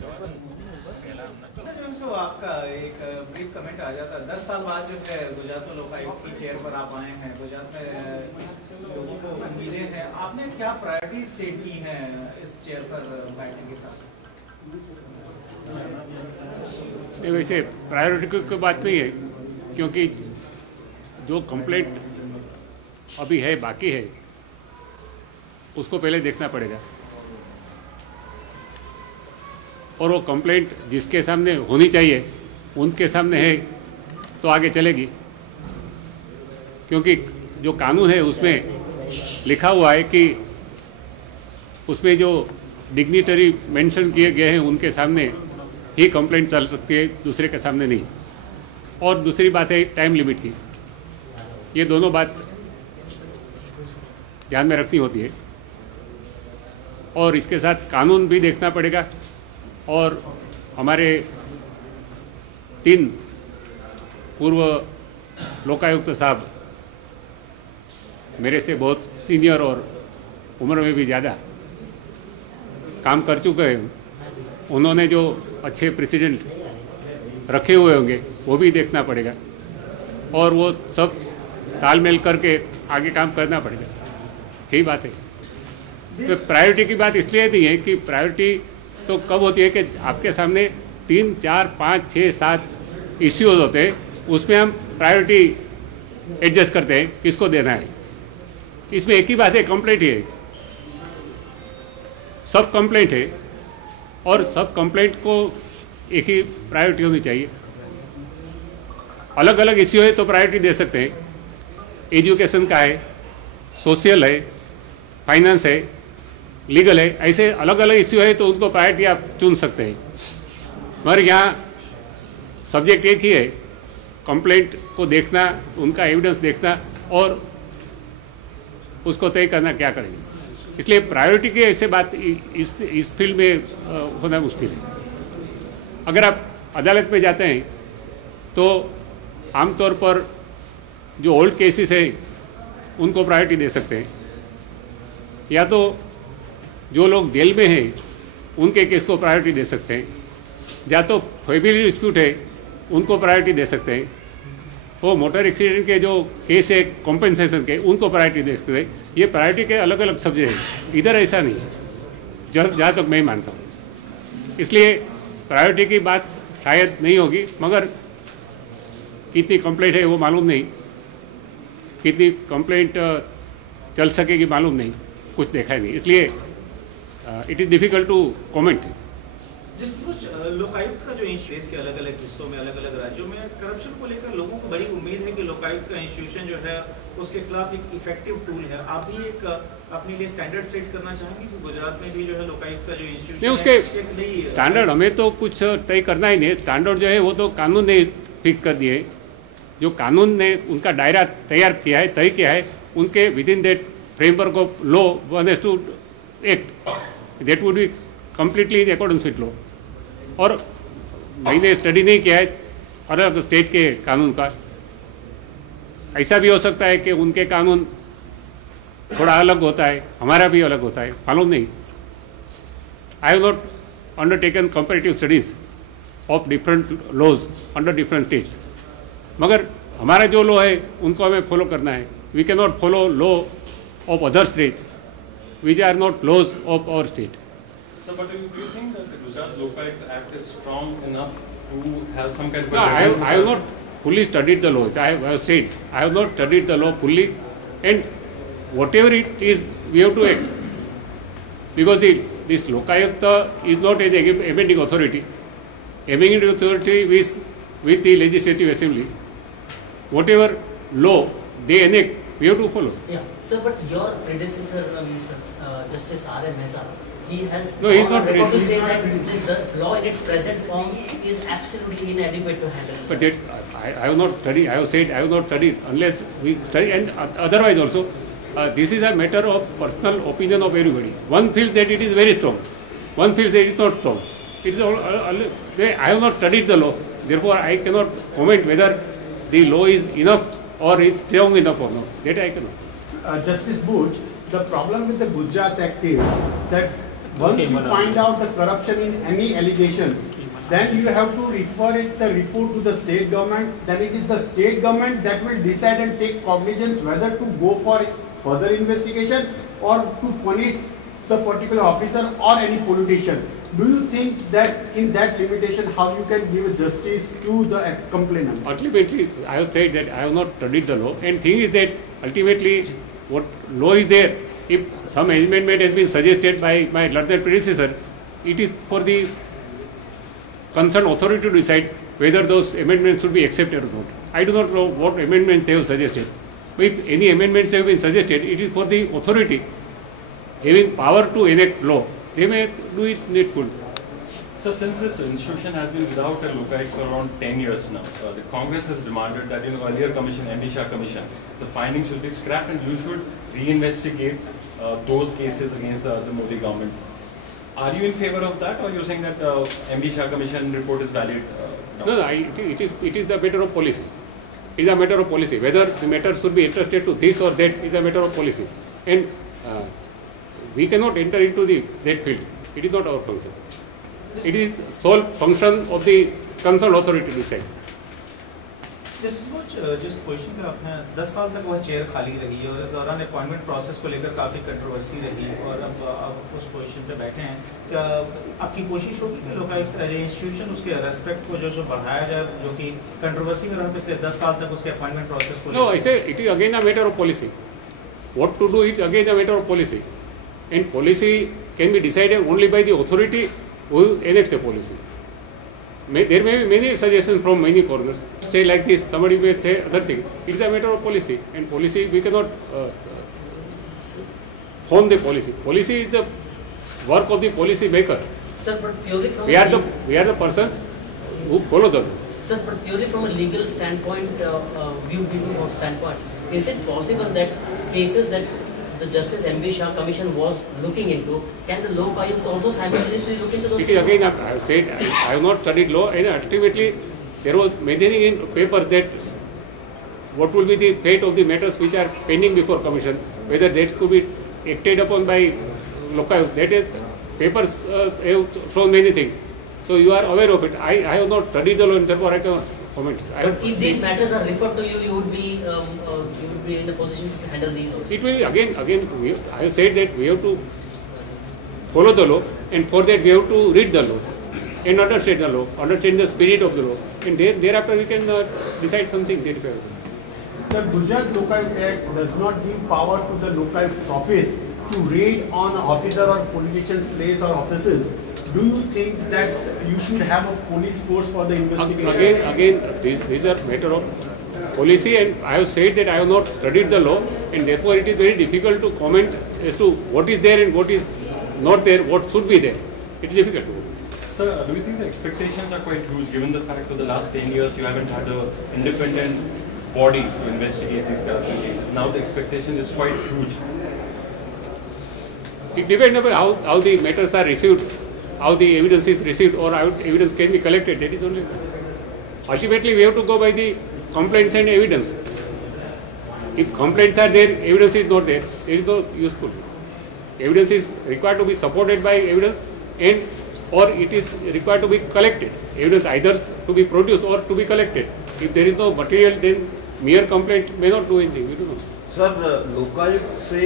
तो आपका एक ब्रीफ कमेंट आ जाता है। 10 साल बाद जो है गुजरात में लोकायुक्त की चेयर पर आप आए हैं, गुजरात में लोगों को उम्मीदें हैं, आपने क्या प्रायोरिटीज सेट की हैं इस चेयर पर बैठने के साथ? नहीं, वैसे प्रायोरिटी की बात नहीं है, क्योंकि जो कंप्लेंट अभी है बाकी है उसको पहले देखना पड़ेगा, और वो कंप्लेंट जिसके सामने होनी चाहिए उनके सामने है तो आगे चलेगी। क्योंकि जो कानून है उसमें लिखा हुआ है कि उसमें जो डिग्निटरी मेंशन किए गए हैं उनके सामने ही कंप्लेंट चल सकती है, दूसरे के सामने नहीं। और दूसरी बात है टाइम लिमिट की, ये दोनों बात ध्यान में रखनी होती है। और इसके साथ कानून भी देखना पड़ेगा, और हमारे 3 पूर्व लोकायुक्त साहब मेरे से बहुत सीनियर और उम्र में भी ज़्यादा काम कर चुके हैं, उन्होंने जो अच्छे प्रेसिडेंट रखे हुए होंगे वो भी देखना पड़ेगा, और वो सब तालमेल करके आगे काम करना पड़ेगा। यही बात है। तो प्रायोरिटी की बात इसलिए नहीं है कि प्रायोरिटी तो कब होती है कि आपके सामने 3, 4, 5, 6, 7 इश्यूज होते हैं, उसमें हम प्रायोरिटी एडजस्ट करते हैं किसको देना है। इसमें एक ही बात है, कंप्लेंट है, सब कंप्लेंट है, और सब कंप्लेंट को एक ही प्रायोरिटी होनी चाहिए। अलग अलग इश्यू है तो प्रायोरिटी दे सकते हैं, एजुकेशन का है, सोशल है, फाइनेंस है, लीगल है, ऐसे अलग अलग इश्यू है तो उनको प्रायोरिटी आप चुन सकते हैं। मगर यहाँ सब्जेक्ट एक ही है, कंप्लेंट को देखना, उनका एविडेंस देखना और उसको तय करना क्या करेंगे। इसलिए प्रायोरिटी की ऐसे बात इस फील्ड में होना मुश्किल है। अगर आप अदालत में जाते हैं तो आमतौर पर जो ओल्ड केसेस है उनको प्रायोरिटी दे सकते हैं, या तो जो लोग जेल में हैं उनके केस को प्रायोरिटी दे सकते हैं, या तो फैमिली डिस्प्यूट है उनको प्रायोरिटी दे सकते हैं, वो मोटर एक्सीडेंट के जो केस है कॉम्पेंसेशन के उनको प्रायोरिटी दे सकते हैं। ये प्रायोरिटी के अलग अलग सब्जेक्ट हैं, इधर ऐसा नहीं है जहाँ तक मैं मानता हूँ। इसलिए प्रायोरिटी की बात शायद नहीं होगी, मगर कितनी कंप्लेंट है वो मालूम नहीं, कितनी कंप्लेंट चल सकेगी मालूम नहीं, कुछ देखा ही नहीं, इसलिए it is difficult to comment. जिस लोकायुक्त का जो इंस्टीट्यूशन के अलग अलग हिस्सों में, अलग अलग राज्यों में करप्शन को लेकर लोगों को बड़ी उम्मीद है कि लोकायुक्त का इंस्टीट्यूशन जो है उसके खिलाफ एक इफेक्टिव टूल है। आप भी एक अपने लिए स्टैंडर्ड सेट करना चाहेंगे कि गुजरात में भी जो है लोकायुक्त का जो इंस्टीट्यूशन नहीं, उसके स्टैंडर्ड हमें तो कुछ तय करना ही नहीं। स्टैंडर्ड जो है वो तो कानून ने फिक्स कर दिए, जो कानून ने उनका दायरा तैयार किया है, तय किया है, उनके within that framework of law one has to act, that would be completely in accordance with law. और मैंने स्टडी नहीं किया है अलग स्टेट के कानून का, ऐसा भी हो सकता है कि उनके कानून थोड़ा अलग होता है, हमारा भी अलग होता है, मालूम नहीं। I have not undertaken comparative studies of different laws under different states, मगर हमारा जो लॉ है उनको हमें फॉलो करना है। We can not follow law of other states which are not laws of our state. So, but do you think that the Gujarat Lokayukt Act is strong enough to have some kind of? No, I have not fully studied the laws. I have said I have not studied the law fully, and whatever it is, we have to act, because this Lokayukta is not an amending authority. Amending authority is with the legislative assembly. Whatever law they enact, we have to follow. Yeah, sir, but your predecessor, Justice R.M. Mehta, he has No, he's not record to say that the law in its present form is absolutely inadequate to handle. But that I have not studied. I have said I have not studied unless we study, and otherwise also, this is a matter of personal opinion of everybody. One feels that it is very strong, one feels that it is not strong. It is I have not studied the law, therefore I cannot comment whether the law is enough or is strong enough or not. That I cannot. Justice Butch, the problem with the Gujarat Act is that Once you find out the corruption in any allegations, then you have to refer the report to the state government. Then it is the state government that will decide and take cognizance whether to go for further investigation or to punish the particular officer or any politician. Do you think that in that limitation, how you can give justice to the complainant? Ultimately, I have said that I have not studied the law, and thing is that ultimately what law is there. If some amendment has been suggested by my learned predecessor, it is for the concerned authority to decide whether those amendments should be accepted or not. I do not know what amendments they have suggested. If any amendments have been suggested, it is for the authority having power to enact law. They may do it needful. So since this institution has been without a lokaayukt for around 10 years now, the Congress has demanded that earlier commission, MB Shah Commission, the findings should be scrapped and you should reinvestigate those cases against the Modi government. Are you in favor of that, or you are saying that MB Shah Commission report is valid? No, it is the matter of policy. It is a matter of policy. Whether the matter should be entrusted to this or that is a matter of policy. And we cannot enter into that field. It is not our function. It is sole function of the concerned authority to decide. जिस position पे आपने 10 साल तक वह chair खाली रही और इस दौरान अपॉइंटमेंट प्रोसेस को लेकर काफ़ी कंट्रोवर्सी रही और अब आप उस पोजीशन पे बैठे हैं, क्या आपकी कोशिश होगी कि लोकायुक्त एज ए इंस्टीट्यूशन उसके रेस्पेक्ट को जो बढ़ाया जाए, जो कि कंट्रोवर्सी में रहा पिछले 10 साल तक उसके अपॉइंटमेंट प्रोसेस को? No, I say it is again a matter of policy. What to do is again a matter of policy, and policy can be decided only by the authority who enacts the policy. There may be many suggestions from many corners. Say like this, somebody may say other thing. It is a matter of policy, and policy we cannot form the policy. Policy is the work of the policy maker. Sir, but purely from we are the persons who follow the law. Sir, but purely from a legal standpoint, standpoint, is it possible that cases that the Justice MB Shah Commission was looking into, can the Lokayukt also simultaneously look into those? It is again, I have said, I have not studied law, and ultimately there was mentioning in papers that what will be the fate of the matters which are pending before commission, whether that could be acted upon by Lokayukt. That is, papers have shown many things. So you are aware of it. I have not studied the law, and therefore I cannot comment. But if these matters are referred to you, you would be in a position to handle these also. It will be again. I have said that we have to follow the law, and for that we have to read the law and understand the law, understand the spirit of the law, and thereafter we can decide something. The Gujarat Lokayukt Act does not give power to the Lokayukt's office to raid on an officer or politician's place or offices. Do you think that you should have a police force for the investigation? Again, these are matter of policy, and I have said that I have not studied the law, and therefore it is very difficult to comment as to what is there and what is not there, what should be there. It is difficult to. Sir, do you think the expectations are quite huge, given the fact that for the last 10 years you haven't had an independent body to investigate these corruption cases? Now the expectation is quite huge. It depends upon how the matters are received, how the evidence is received, or how evidence can be collected. That is only. Ultimately, we have to go by the complaints and evidence. If complaints are there, evidence is not there, it is not useful. Evidence is required to be supported by evidence, and or it is required to be collected. Evidence either to be produced or to be collected. If there is no material, then mere complaint may not do anything. We do not. Sir, Lokayukta से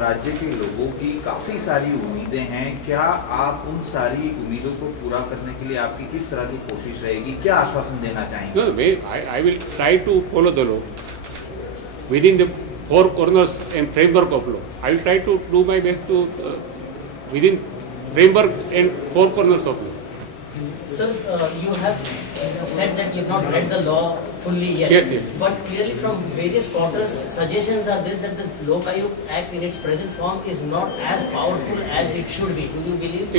राज्य के लोगों की काफ़ी सारी उम्मीदें हैं. क्या आप उन सारी उम्मीदों को पूरा करने के लिए आपकी किस तरह की कोशिश रहेगी? क्या आश्वासन देना चाहेंगे? No, I will try to follow the law within the four corners and framework of law. I will try to do my best to within framework and four corners of law. Sir, you have said that you have not read the law fully yet. Yes. But clearly from various quarters, suggestions are this, that the Lokayukt Act in its present form is not as powerful as it should be. Do you believe?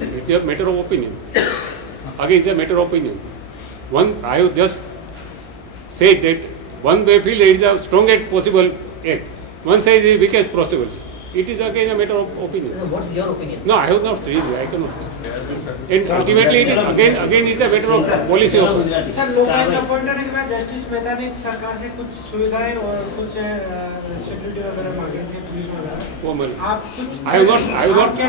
It's a matter of opinion. Again, it's a matter of opinion. I have just said that one may feel it is the strongest possible act. One says it is weakest possible. It is again a matter of opinion. What's your opinion? No, I have not said it. I cannot say. And ultimately, it is again is a matter of policy of. Sir Lokayukta appointed के बाद justice Mehta ने सरकार से कुछ सुविधाएं और कुछ security वगैरह मांगे थे पुलिस वगैरह आप कुछ I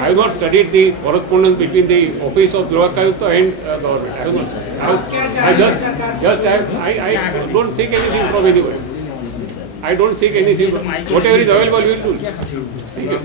have not studied the correspondence between the office of Lokayukta and government. I have not. I don't seek anything from anywhere. I don't seek anything. Whatever is available, we will do. Thank you.